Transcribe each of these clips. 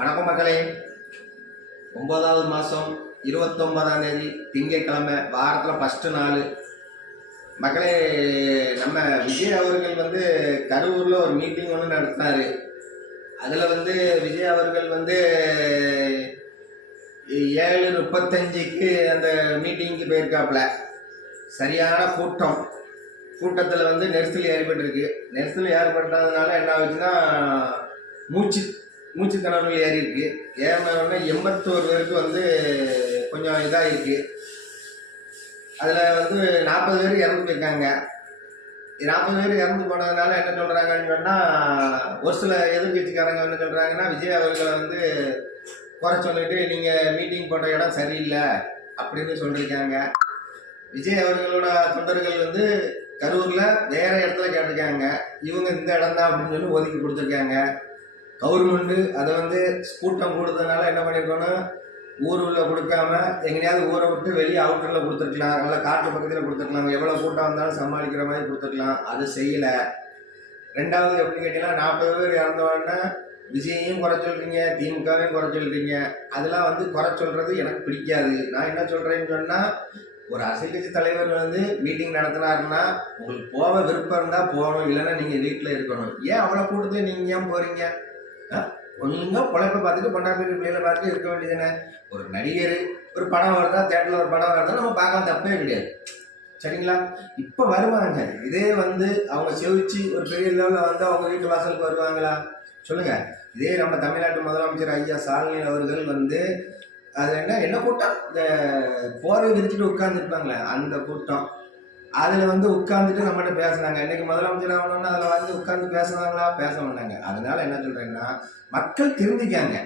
வணக்கம் மக்களே. 9வது மாதம் 29ஆம் தேதி திங்கட்கிழமை, வாரத்தில் ஃபஸ்ட்டு நாள். மக்களே, நம்ம விஜய் அவர்கள் கரூரில் ஒரு மீட்டிங் ஒன்று நடத்தினார். அதில் விஜய் அவர்கள் 7:35க்கு அந்த மீட்டிங்க்கு போயிருக்காப்புல. சரியான கூட்டத்தில் நெரிசல் ஏற்பட்டிருக்கு. நெரிசல் ஏற்பட்டதுனால என்ன ஆகுச்சுன்னா, மூச்சு திணறல் ஏறி இருக்கு. ஏறினோடனே 81 பேருக்கு கொஞ்சம் இதாக இருக்கு. அதில் 40 பேர் இறந்து போயிருக்காங்க. 40 பேர் இறந்து போனதுனால என்ன சொல்கிறாங்கன்னு சொன்னால், ஒரு சில எதிர்கட்சிக்காரங்க என்ன சொல்கிறாங்கன்னா, விஜய் அவர்களை குறை சொல்லிட்டு நீங்கள் மீட்டிங் போட்ட இடம் சரியில்லை அப்படின்னு சொல்லியிருக்காங்க. விஜய் அவர்களோட தொண்டர்கள் கரூரில் வேறு இடத்துல கேட்டிருக்காங்க. இவங்க இந்த இடம் தான் அப்படின்னு சொல்லி ஒதுக்கி கொடுத்துருக்காங்க. கவர்மெண்ட்டு அதை கூட்டம் கூடுறதுனால என்ன பண்ணியிருக்கோன்னா, ஊருக்குள்ளே கொடுக்காம எங்கேயாவது ஊரை விட்டு வெளியே அவுட்டரில் கொடுத்துருக்கலாம், நல்லா காட்டு பக்கத்தில் கொடுத்துருக்கலாம். எவ்வளோ கூட்டம் வந்தாலும் சமாளிக்கிற மாதிரி கொடுத்துருக்கலாம். அது செய்யலை. ரெண்டாவது எப்படின்னு கேட்டிங்கன்னா, 40 பேர் இறந்தோடனே விஜயையும் குறை சொல்கிறீங்க, திமுகவையும் குறை சொல்கிறீங்க. அதெல்லாம் குறை சொல்கிறது எனக்கு பிடிக்காது. நான் என்ன சொல்கிறேன்னு சொன்னால், ஒரு அரசியல் கட்சி தலைவர் மீட்டிங் நடத்தினாருன்னா, உங்களுக்கு போக விருப்பம் இருந்தால் போகணும், இல்லைன்னா நீங்கள் வீட்டில் இருக்கணும். ஏன் அவ்வளோ கூட்டத்தில் நீங்கள் ஏன் போகிறீங்க? ஒழுங்காக பொழைப்பை பார்த்துட்டு பொண்டாட்டி பிள்ளைகளை பார்த்துட்டு இருக்க வேண்டியதுன்னு. ஒரு நடிகர் ஒரு படம் வருதா, தேட்டரில் ஒரு படம் வருதா நம்ம பார்க்கலாம், தப்பே கிடையாது. சரிங்களா? இப்போ வருவாங்க. இதே அவங்க செவிச்சு ஒரு பெரிய லெவலில் அவங்க வீட்டு வாசலுக்கு வருவாங்களா சொல்லுங்கள்? இதே நம்ம தமிழ்நாட்டு முதலமைச்சர் ஐயா ஸ்டாலின் அவர்கள் அது என்ன கூட்டம், இந்த போரை விரிச்சுட்டு உட்கார்ந்துருப்பாங்களே அந்த கூட்டம். அதில் உட்காந்துட்டு நம்மகிட்ட பேசுனாங்க. இன்றைக்கி முதலமைச்சர் ஆகணும்னா அதில் உட்காந்து பேசுனாங்களா? பேச மாட்டாங்க. அதனால் என்ன சொல்கிறேன்னா, மக்கள் திருந்திக்காங்க.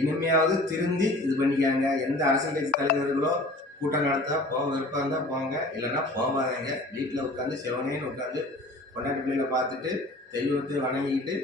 இனிமையாவது திருந்தி இது பண்ணிக்காங்க. எந்த அரசியல் கட்சி தலைவர்களோ கூட்டம் நடத்தா போக விருப்பம் இருந்தால் போங்க, இல்லைன்னா போகாதீங்க. வீட்டில் உட்காந்து சிவனேன்னு உட்காந்து பொண்டாட்டி பிள்ளைகளை பார்த்துட்டு தெய்வத்தை வணங்கிக்கிட்டு